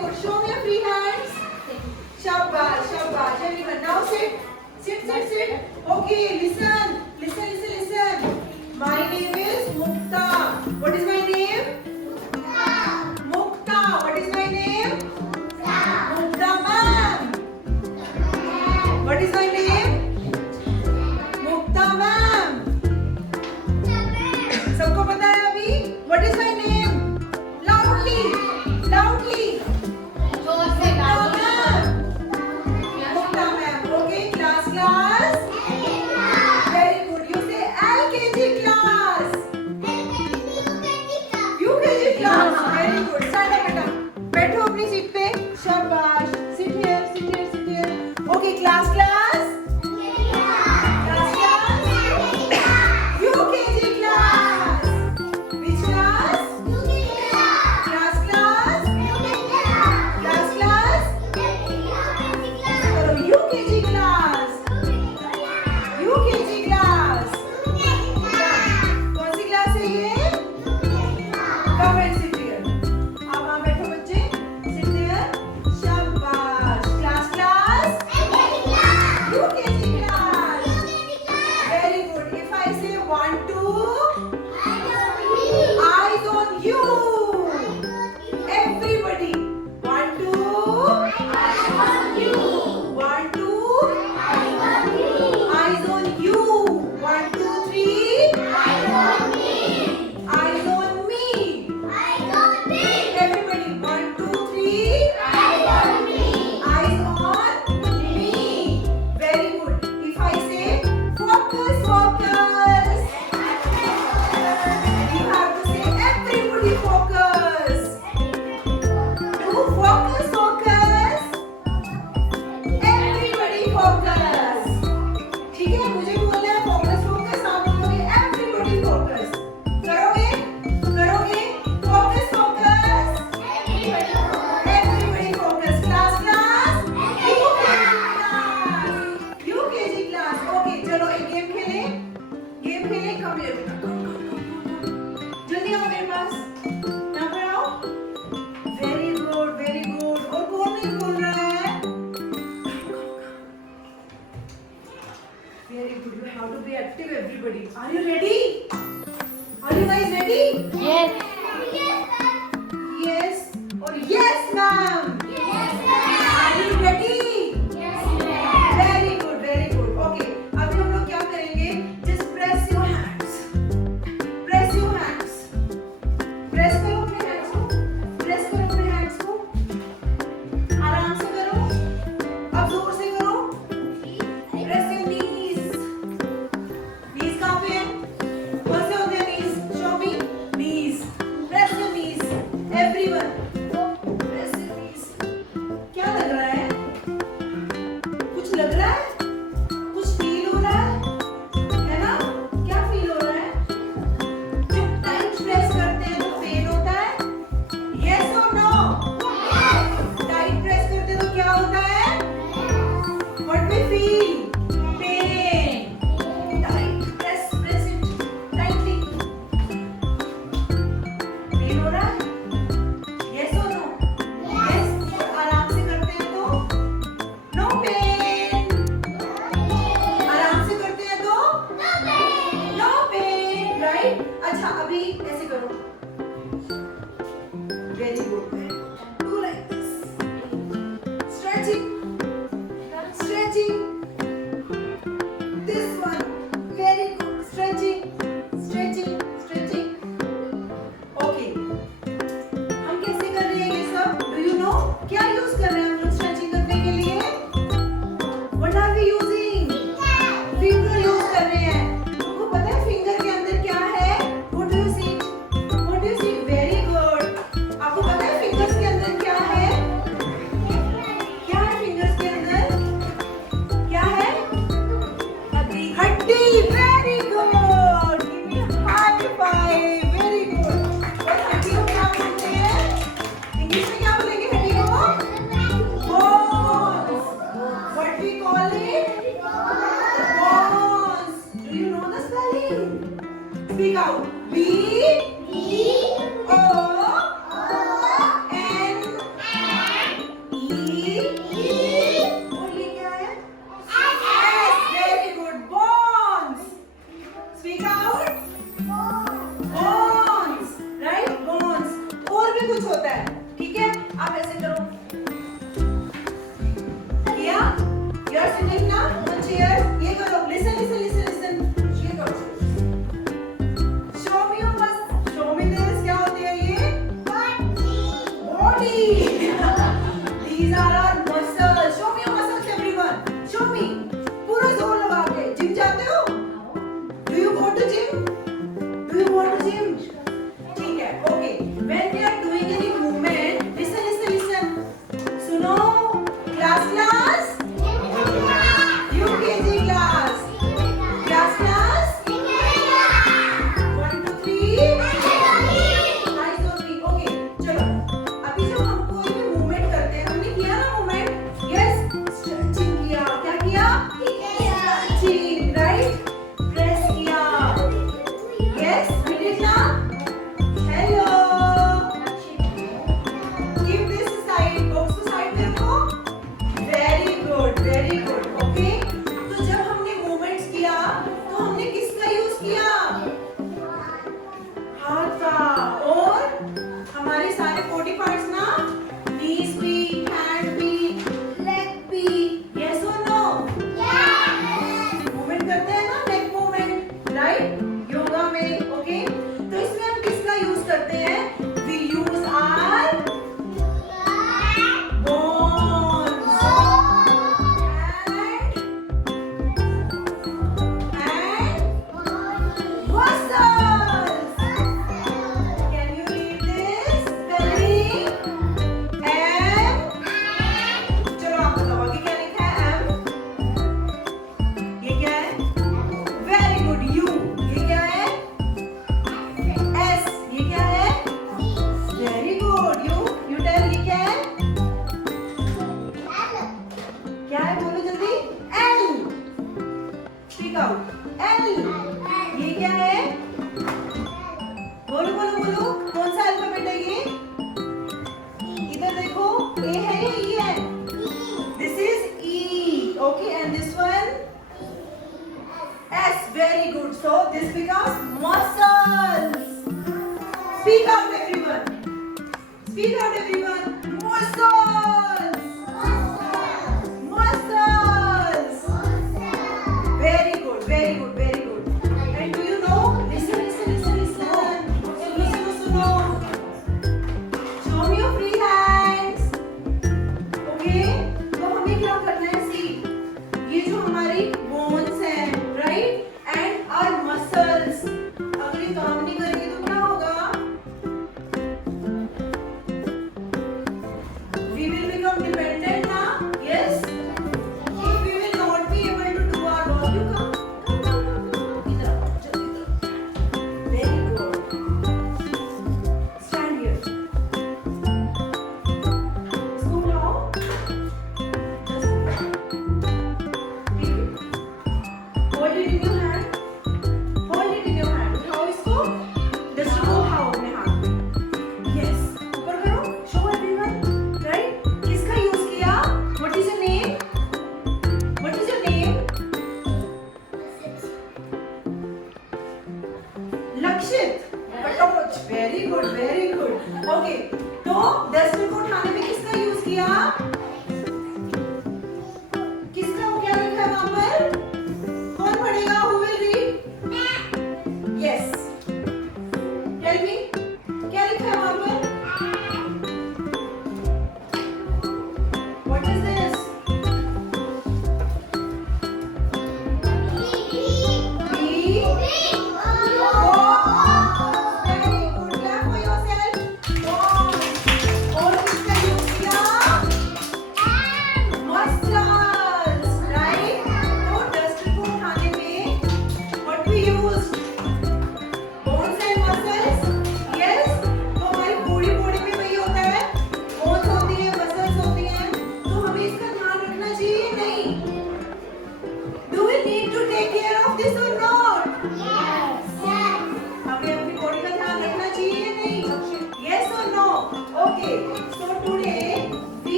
Good. Show me your free hands. Shabash, shabash. Everyone, now sit. Sit, sit, sit. Okay, listen. Listen, listen, listen. My name is Mukta. What is my name? Mukta. What is my name? Mukta ma'am. What is my name? Mukta ma'am. सबको पता है अभी? What is my name? Loudly, loudly. Mukta ma'am. Okay, class, class. Very good. You say LKG class. UKG class. Very good. Stand up, बेटा. बैठो अपनी seat पे. शाबाश. Sit here, sit here, sit here. Okay, class, class. Class, class. UKG class. Which class? Class, class. Class, class. करो UKG class. UKG class. कौन सी class है ये? Come and sit here. आप वहाँ बैठो बच्चे. Sit there. शाबाश. Class, class. UKG class. Very good. If I say 1, 2, eyes on you. Everybody. 1, 2. 1, 2. Eyes on you. 1, 2, 3. Eyes on me. Everybody. 1, 2, 3. Eyes on me. Very good. If I say focus, focus. You have to say everybody focus. Do focus, focus. Everybody focus. ठीक है मुझे भी बोलना है focus, focus. आप बोलोगे everybody focus. करोगे? करोगे? Focus, focus. Everybody focus. Class, class. UKG class. Okay, चलो एक गेम खेलें. गेम खेलें. Come here बेटा. जल्दी आओ मेरे पास. यहाँ पर आओ. Very good, very good. और कौन नहीं बोल रहा है? Very good. You have to be active, everybody. Are you ready? Are you guys ready? Yes. Or yes, ma'am. Are you ready? Very good, very good. Okay. अभी हम लोग क्या करेंगे? Just press your hands. Press your hands. Press करो अपने hands को. Press करो अपने hands को. आराम से करो. अब जोर से करो. Press your knees. Knees कहाँ पे हैं? कौन से होते हैं knees? Show me. Knees. Press your knees. Everyone. Press your knees. these are our muscles. Show me your muscles, everyone. Show me. पूरा जोर लगा के. जिम जाते हो? Do you go to gym? Do you go to gym? ठीक है. Okay. When we are doing any movement, listen, listen, listen. सुनो. Class. UKG class. Class. 1, 2, 3. Eyes on me. Okay. चलो. अभी जब हम कोई भी movement करते हैं, हमने किया ना movement? Yes. Stretching किया. क्या किया? Stretching. Right? Press किया. Yes. We did ना? Hello. Keep this side. Box to side में रखो. Very good. Very good. Okay. तो जब हमने movements किया, तो हमने किसका use किया? हाथ का. और हमारे सारे body parts ना, knees भी, hand भी, leg भी. Yes or no? Movement करते हैं ना, neck movement, right? योगा में, okay? तो इसमें हम किसका use करते हैं? We use our bones and muscles. Can you read this spelling? M. चलो आप बताओ आगे क्या लिखा है? M. ये क्या है? Very good. U. ये क्या है? S. ये क्या है? Very good. You tell ये क्या है? क्या है बोलो जल्दी? L. Speak out. L. ये क्या है? बोलो बोलो बोलो. कौन सा अल्फाबेट है ये? इधर देखो. A है या E है? This is E. Okay, and this one? S. Very good. So this becomes muscles. Speak out everyone. Speak out everyone. Muscles. Muscles. Very good. Very good. Very good. And do you know? Listen, listen, listen, listen. सुनो, सुनो, सुनो. Show me your free hands. Okay? तो हमें क्या करना है? See, ये जो हमारी bones हैं, right? And our muscles. अगर ये काम नहीं करेंगे तो क्या होगा?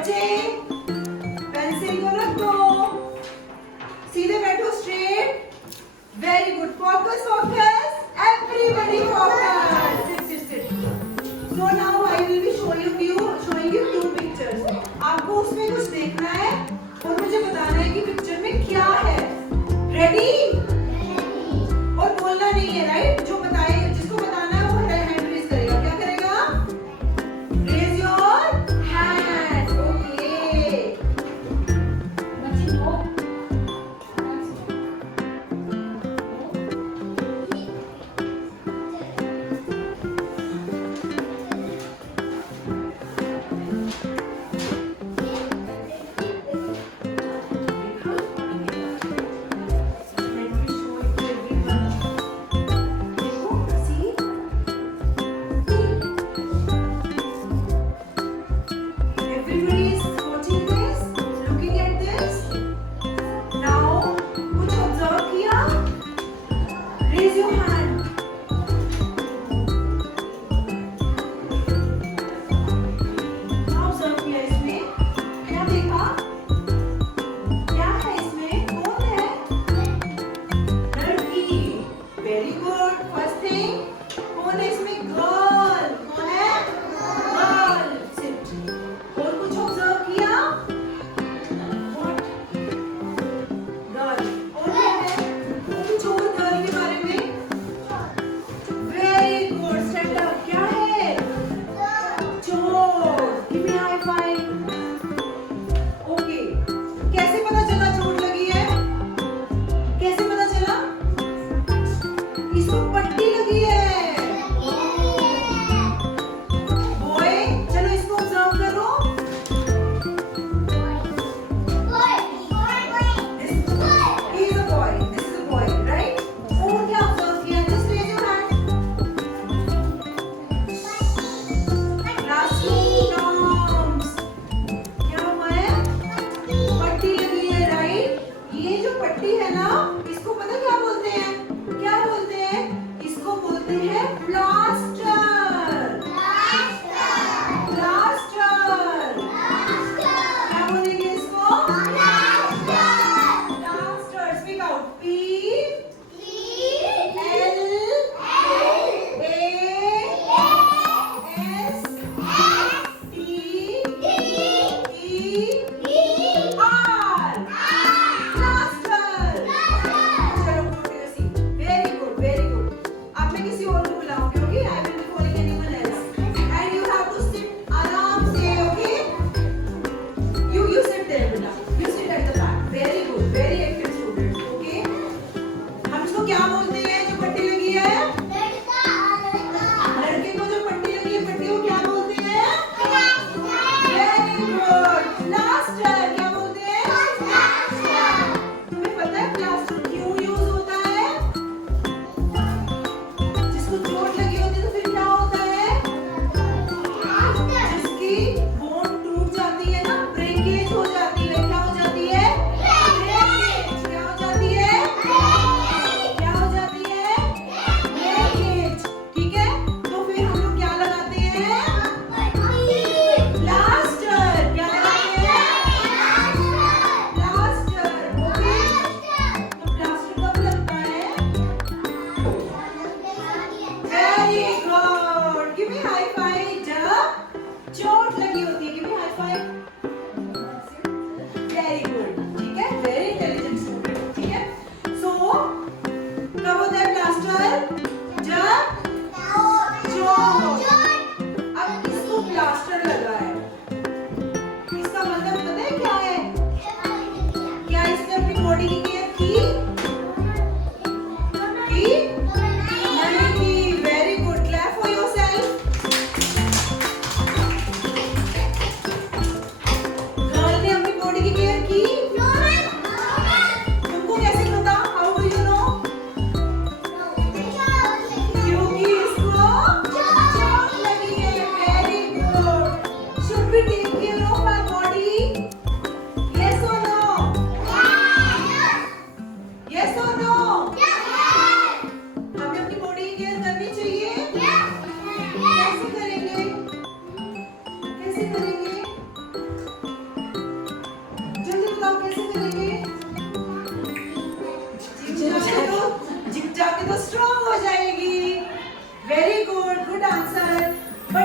बच्चे पेंसिल को रख दो, सीधे बैठो straight, very good, focus focus, everybody focus, sit sit sit. So now I will be showing you two pictures. आपको उसमें कुछ देखना है और मुझे बताना है कि पिक्चर में क्या है। रेडी? और बोलना नहीं है, राइट? जो बताए, जिसको बताना है वो हैंड रेज करेगा। क्या करेगा? Raise your hand. ओके बच्चे नो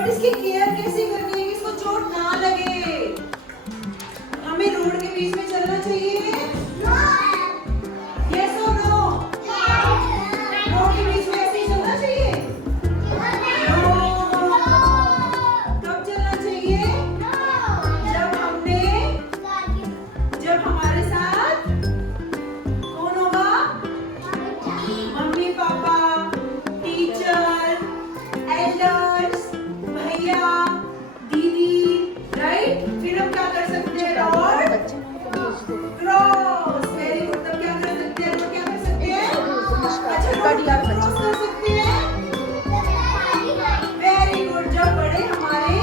बट इसकी केयर कैसे करनी है कि इसको चोट ना लगे? हमें रोड के बीच में चलना चाहिए? यस और नो? रोड के बीच में ऐसे ही चलना चाहिए? कब चलना चाहिए? जब हमारे साथ कौन होगा? मम्मी पापा, टीचर, एल्डर्स, भैया, दीदी, राइट? फिर हम क्या कर सकते हैं? Road cross. Very good. तब क्या कर सकते हैं? रोड क्या कर सकते हैं? अच्छा, रोड क्रॉस कर सकते हैं। Very good. जब बड़े हमारे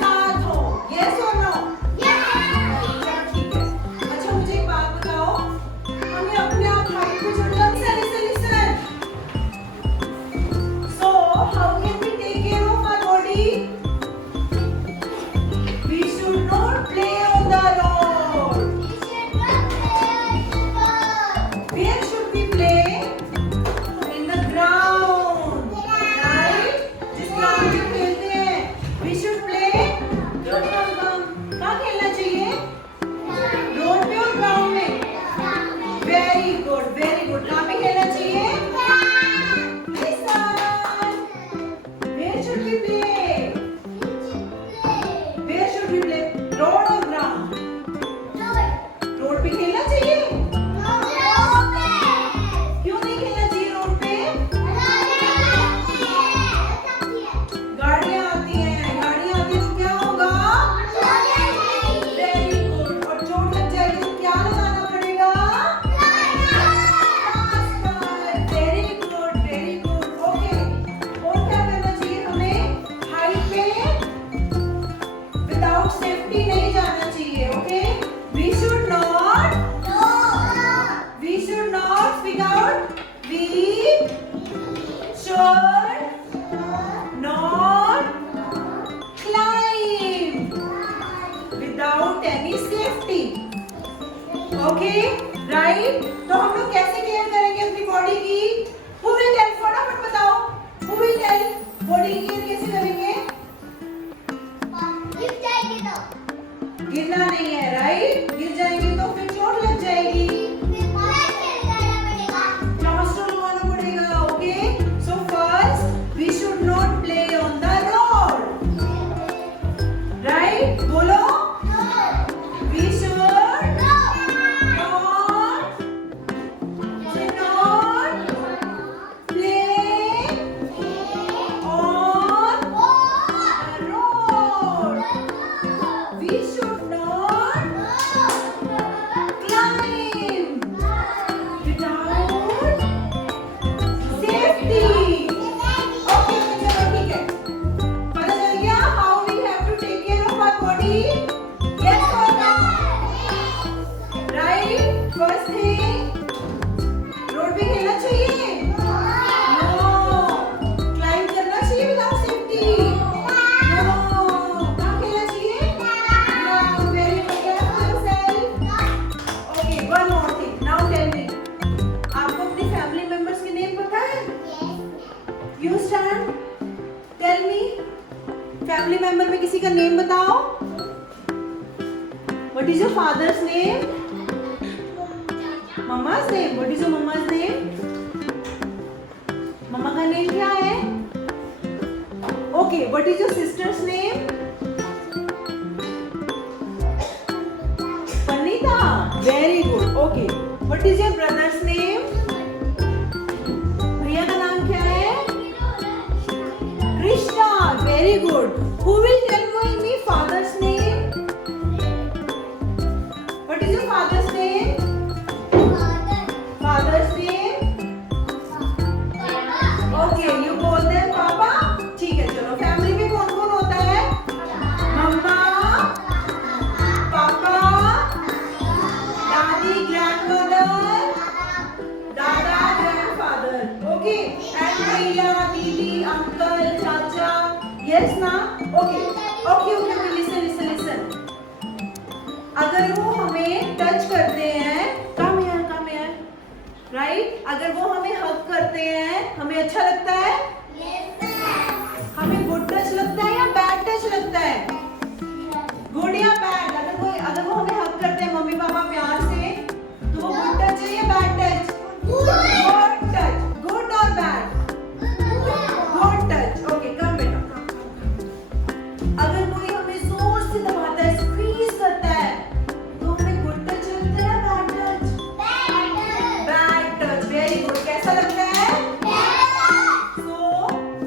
साथ हो। यस और नो? ठीक है। अच्छा, मुझे एक बात बताओ, हमें अपने आप हाइट पे चढ़ना? Listen. So how can we take care of our body? We should not play on the road. Where should we play? In the ground, right? जिस ground में खेलते हैं, we should play. कहाँ खेलना चाहिए? रोड पे और ग्राउंड में? Very good, very good. कहाँ पे खेलना चाहिए? Where should we play? Where should we play? Road or ground? Road पे खेलना चाहिए? क्यों नहीं खेलना चाहिए रोड पे? गाड़ियाँ आती हैं तो क्या होगा? Very good. और चोट लग जाएगी तो क्या लगाना पड़ेगा? Very good, very good. Okay, और क्या करना चाहिए हमें? हाइट पे विदाउट सेफ्टी नहीं जाना चाहिए। Okay, we should not speak out. We should not climb without any safety. Okay, right? तो हम लोग कैसे केयर करेंगे अपनी बॉडी की? Who will tell? फटाफट बताओ। Who will tell? बॉडी की केयर कैसे करेंगे? गिरना नहीं है, राइट? गिर जाएंगे तो फिर चोट लग जाएगी, प्लास्टर लगाना पड़ेगा। Okay, so first we should not play on the road, right? बोलो, वी शुड फैमिली मेंबर में किसी का नेम बताओ। What is your father's name? Mama's name. What is your mama's name? मम्मा का नेम क्या है? Okay. What is your sister's name? Panita. Very good. Okay. What is your brother's name? भैया का नाम क्या है? Krishna. Very good. Who will tell me father's name? What is your father's name? Father's name? Okay, you call them Papa. ठीक है, चलो family में कौन कौन होता है? मम्मा, पापा, दादी, ग्रैंडमदर, दादा, ग्रैंडफादर. Okay, and भैया, दीदी, अंकल, चाचा. Yes ना? Okay. Listen. अगर वो हमें टच करते हैं, come here, right? अगर वो हमें हग करते हैं, हमें अच्छा लगता है? Yes, sir. हमें गुड टच लगता है या बैड होता है? गुड या बैड? अगर वो हमें हग करते हैं मम्मी पापा प्यार से तो वो गुड टच है या bad touch? Good touch. Good और bad? Good touch. Okay come बेटा। अगर कोई हमें जोर से दबाता है, स्क्वीज करता है तो हमें गुड टच लगता है या bad touch? Bad touch. Very good. कैसा लगता है? So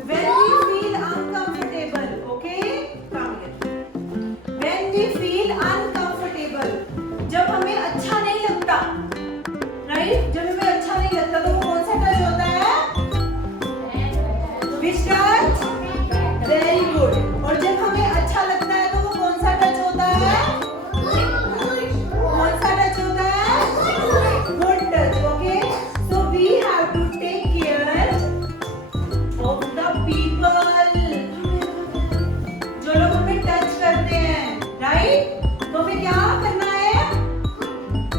when we feel uncomfortable, okay? Come here. When we feel uncomfortable, जब हमें अच्छा नहीं लगता, right? जब हमें अच्छा नहीं लगता तो वो कौन सा टच होता है? Which touch? Very good. और जब हमें अच्छा लगता है तो वो कौन सा टच होता है? कौन सा टच होता है? Good touch. Okay? So we have to take care of the people. जो लोग हमें टच करते हैं, राइट? तो हमें क्या करना है?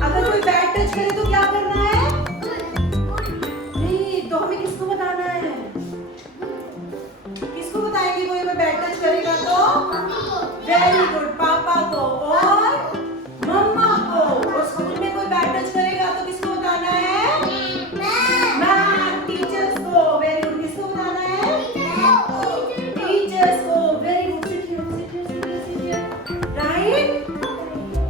अगर कोई बैड टच करे तो क्या करना है? नहीं, तो हमें किसको बताना है? किसको बताएंगे कोई हमें बैड टच करेगा तो? Very good. पापा को और मम्मा को। और स्कूल में कोई बैड टच करेगा तो किसको बताना है? मैम, टीचर्स को। Very good. किसको बताना है? टीचर्स को। Very good. Sit here, sit here, sit here, sit here. Right?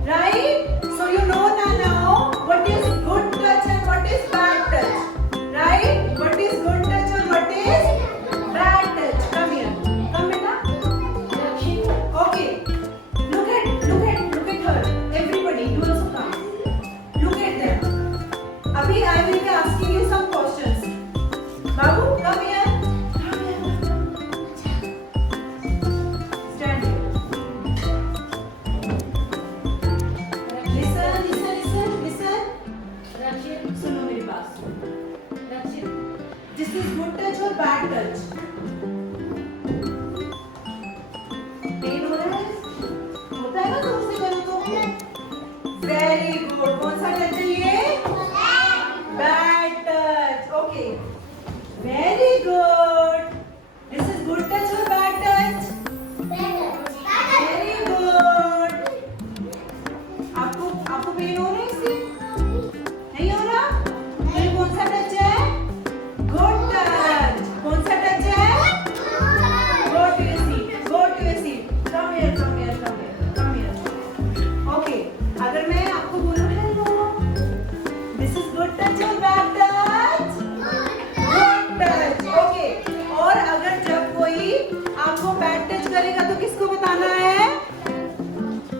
Right? So you know now what is good touch and what is bad touch. Right? What is good touch and what is bad touch. Come here. Come beta. Okay. Look at her. Everybody, you also come. Look at them. Abhi I will be asking you some questions. Babu, come here. Come here. Stand here. Listen, listen, listen, listen. सुनो मेरी बात। This is good touch or bad touch? Pain हो रहा है? होता है ना जोर से करो तो? Very good. कौन सा टच है ये? Bad touch. Okay. Very good. This is good touch or bad touch? Very good. आपको पेन हो रहा है इससे? नहीं हो रहा? तो ये कौन सा टच है? Good touch. कौन सा टच है? Go to your seat. Go to your seat. Come here, come here, come here, come here. Okay. अगर मैं आपको बोलूं hello, this is good touch or bad touch? Good touch. Okay. और अगर जब कोई आपको bad touch करेगा तो किसको बताना है?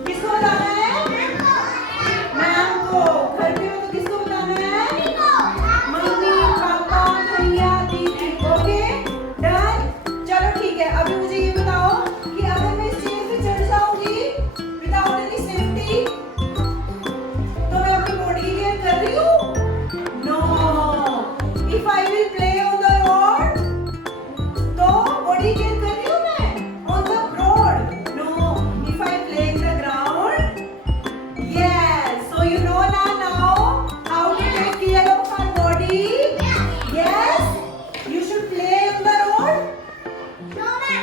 किसको बताना है? मैम को। घर पे हो तो किसको बताना है? मम्मी, पापा, भैया, दीदी। Okay done. चलो ठीक है। अभी मुझे ये बताओ कि अगर मैं इस चेयर पे चढ़ जाऊंगी विदाउट एनी सेफ्टी तो मैं अपनी बॉडी की केयर कर रही हूँ? No. If I will play on the road तो बॉडी केयर कर रही हूँ मैं on the road? No. If I play in the ground, yes. So you know now how to take care of our body. Yes. You should play on the road.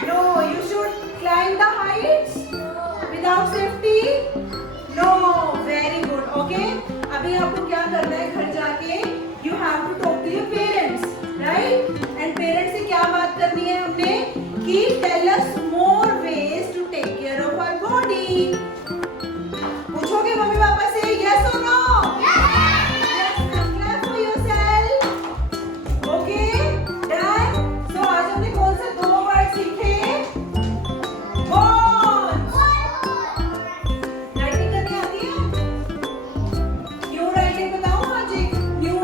No. You should climb the heights without safety. No. Very good. Okay. अभी आपको क्या करना है घर जाके? You have to talk to your parents, right? And parents से क्या बात करनी है हमने कि tell us more ways to take care of our body. पूछोगे मम्मी पापा से yes or no? Yes. Clap for yourself. Okay. Done. So आज हमने कौन से दो वर्ड सीखे? Bones. राइटिंग करनी आती है? न्यू राइटिंग बताऊं आज एक new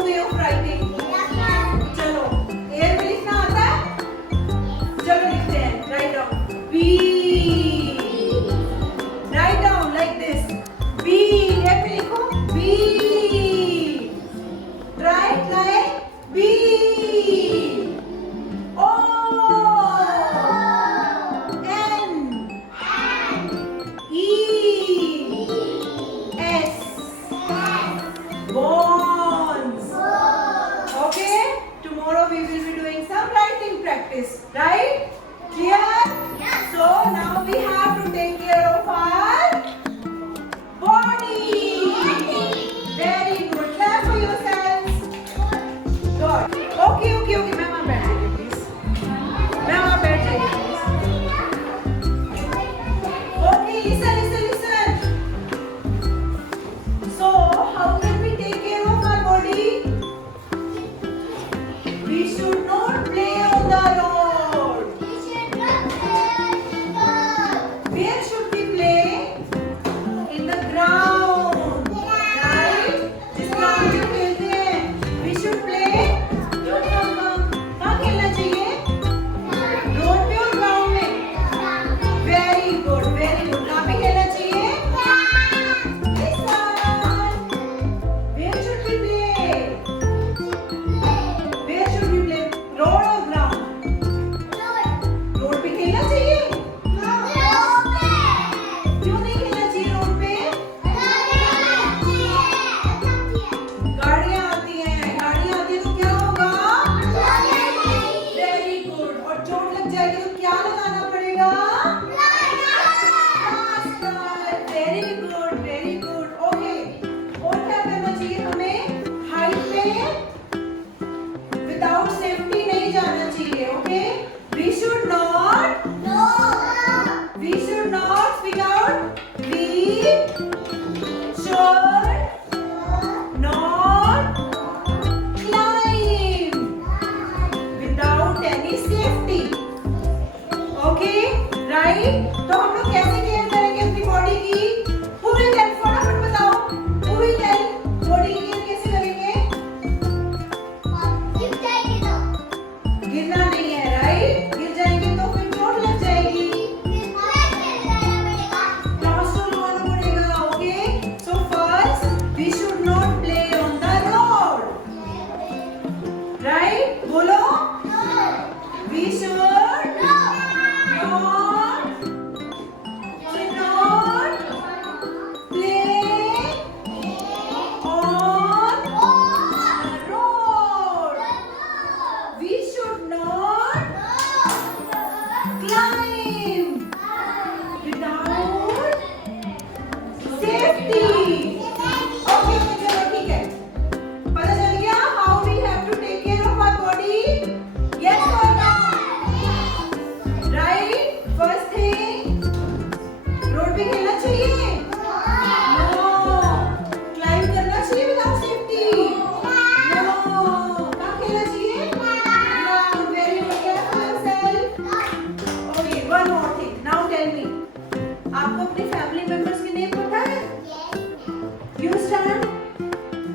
You stand.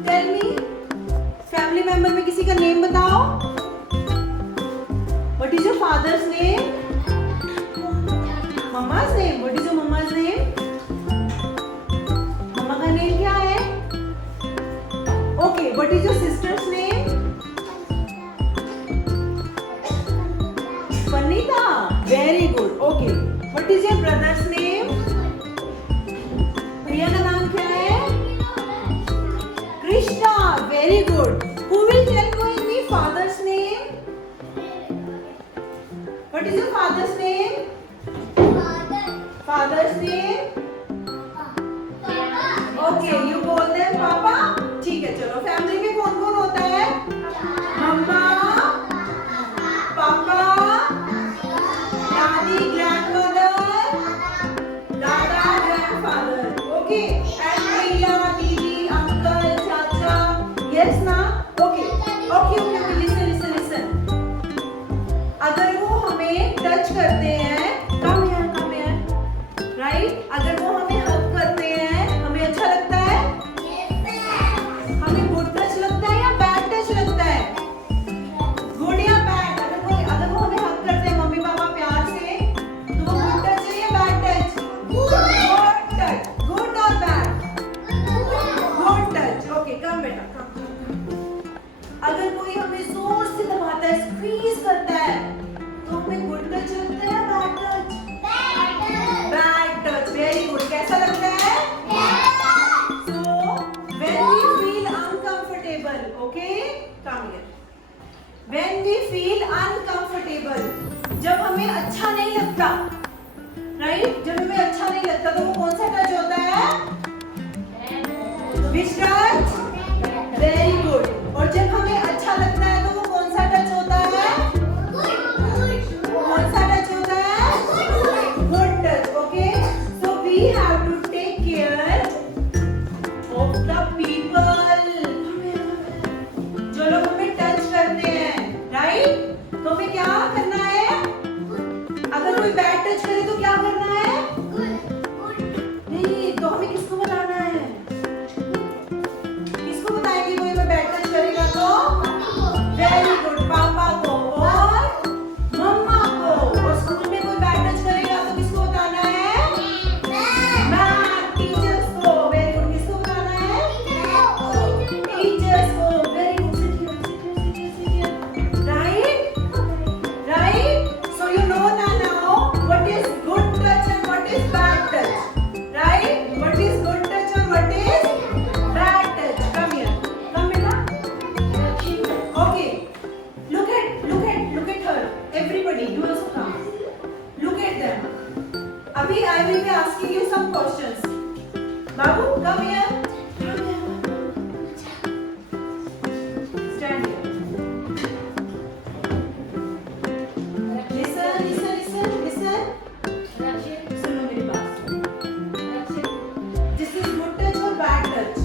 Tell me. Family member में किसी का नेम बताओ. What is your father's name? Mama's name. What is your mama's name? Mama का नेम क्या है? Okay. What is your sister's name? Vanita. Very good. Okay. What is your brother's name? भैया का नाम क्या है? Krishna. Very good. Who will tell me father's name? What is your father's name? Father's name? Okay, you call them Papa. ठीक है, चलो family में कौन कौन होता है? मम्मा, पापा, दादी, ग्रैंडमदर, दादा, ग्रैंडफादर. Okay, and भैया, दीदी, अंकल, चाचा. Yes ना? Okay. Listen. अगर वो हमें टच करते हैं, come here, right? अगर वो हमें हग करते हैं, हमें अच्छा लगता है? हमें गुड टच लगता है या बैड टच लगता है? गुड या बैड? अगर वो हमें हग करते हैं मम्मी पापा प्यार से, तो वो गुड टच है या bad touch? Good touch. Good और bad? Good touch. Okay, come बेटा, कम. अगर कोई हमें जोर से दबाता है, स्क्वीज करता है, तो हमें गुड टच लगता है या bad touch? Bad touch. Very good. कैसा लगता है? So when we feel uncomfortable, okay, come here. When we feel uncomfortable, जब हमें अच्छा नहीं लगता, right? जब हमें अच्छा नहीं लगता तो वो कौन सा टच होता है? Which touch? Very good. और जब हमें अच्छा लगता है तो वो कौन सा टच होता है? कौन सा टच होता है? Good touch. Okay. So we have to take care of the people. जो लोग हमें टच करते हैं, right? तो हमें क्या करना है? अगर कोई बैड टच करे तो क्या करना है? नहीं, तो हमें किसको बताना है? किसको बताएंगे कोई हमें बैड टच करेगा तो? Very good. पापा को और मम्मा को. और स्कूल में कोई बैड टच करेगा तो किसको बताना है? मैम, टीचर्स को. Very good. किसको बताना है? टीचर्स को. Very good. Sit here. Right? So you know now what is good touch and what is bad touch. Right? What is good touch and what is bad touch. Come here. Come beta. Okay. Look at her. Everybody, you also come. Look at them. Abhi I will be asking you some questions. Babu, come here. Stand here. Listen. सुनो मेरी बात. This is good touch or bad touch?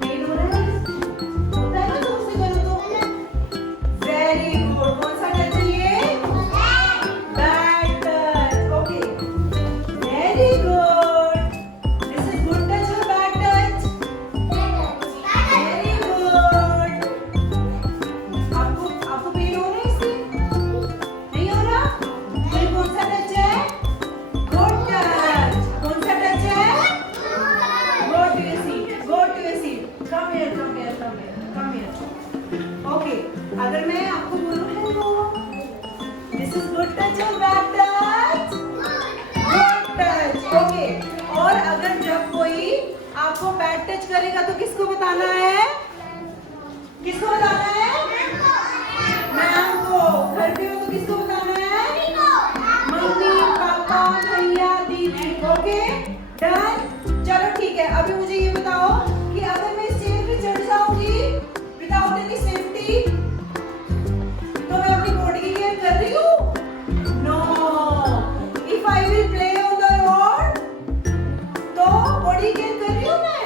नहीं हो रहा है? होता है ना तो उसे करो तो. Very good. कौन सा टच है ये? Bad touch. Okay. Very good. This is good touch or bad touch? Very good. आपको पेन हो रहा है इससे? नहीं हो रहा? फिर कौन सा टच है? Good touch. कौन सा टच है? Go to your seat. Come here. Okay. अगर मैं आपको बोलूं hello, this is good touch or bad touch? Good touch. Okay. और अगर जब कोई आपको बैड टच करेगा तो किसको बताना है? किसको बताना है? मैम को. घर पे हो तो किसको बताना है? मम्मी, पापा, भैया, दीदी. Okay, done. चलो ठीक है. अभी मुझे ये बताओ कि अगर मैं स्टेज पे चढ़ जाऊंगी विदाउट एनी सेफ्टी तो मैं अपनी बॉडी की केयर कर रही हूँ? No. If I will play on the road तो बॉडी केयर कर रही हूँ मैं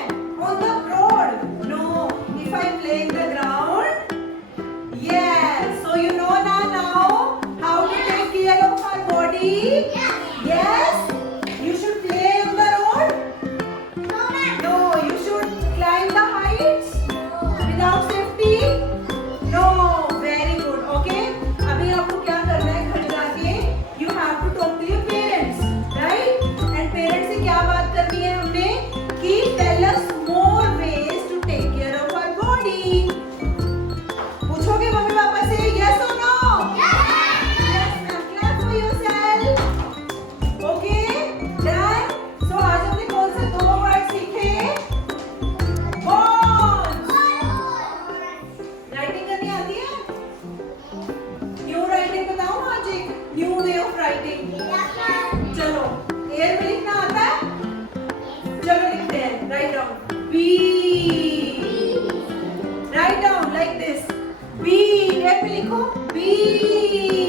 on the road? No. If I play in the ground, yes. So you know now Write down like this. B. घर पे लिखो. B.